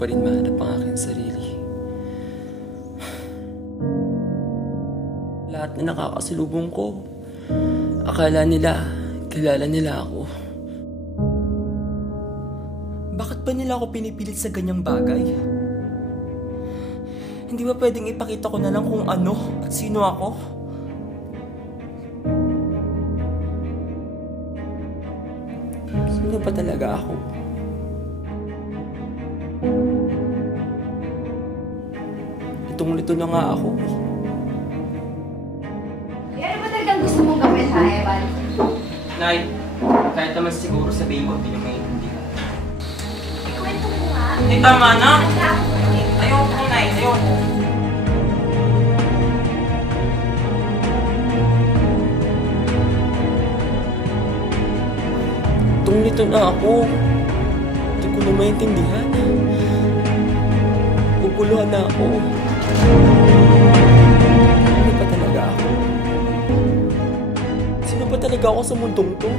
pa rin mahanap ang aking sarili. Lahat na nakakasalubong ko, akala nila, kilala nila ako. Bakit ba nila ako pinipilit sa ganyang bagay? Hindi ba pwedeng ipakita ko na lang kung ano at sino ako? Sino ba talaga ako? Litong-lito na nga ako. Ano ba talagang gusto mong gawin, ha, Evan? Nay, kahit naman siguro sabihin ko, hindi nyo maintindihan. Ikwento mo nga. Hindi, tama na! Nagkakaroon ko eh. Ayoko, Nay, ayoko. Litong-lito na ako. Hindi ko na maintindihan. Pupuluhan na ako. Ano ba talaga ako? Sino ba talaga ako sa mundong to?